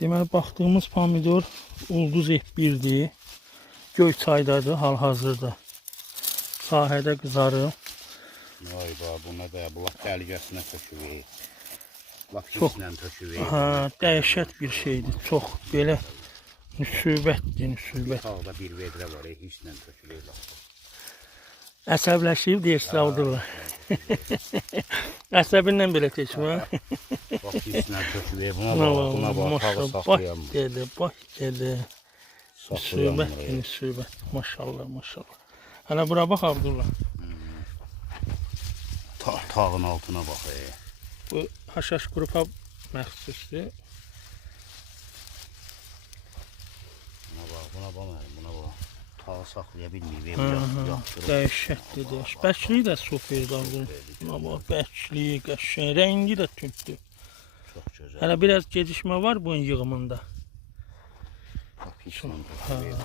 Deməli, baxdığımız pomidor Ulduz F1'dir. Göyçaydadır hal-hazırda. Sahədə qızarır. Ay baba, buna da bulaq dəlicəsinə töküvey. Laf Çox hislə töküvey. dəhşət bir şeydir. Çox belə müsibətdir, müsibət. Tağda bir vedrə var, hislə töküvey. Əsəbləşib deyirsə aldırlar. Əsəbinlə belə keçmə. Bax hislə töküvey. Buna bax, tağı saxlayam. Bax dedi. Müsibətdir, müsibət. Maşallah, maşallah. Hələ bura bax Abdullah. Tağın altına bax. Bu haşhaş qrupa məxsusdur. Buna bax. Tağı saxlaya bilməyib. Dəhşətdir, dəhşət. Bəkliyi də superdir Abdullah. Buna bax, bəkliyi, qəşəng, rəngi də tündür. Çox gözəl. Hələ biraz gecikmə var bunun yığımında. Pislə töküvey.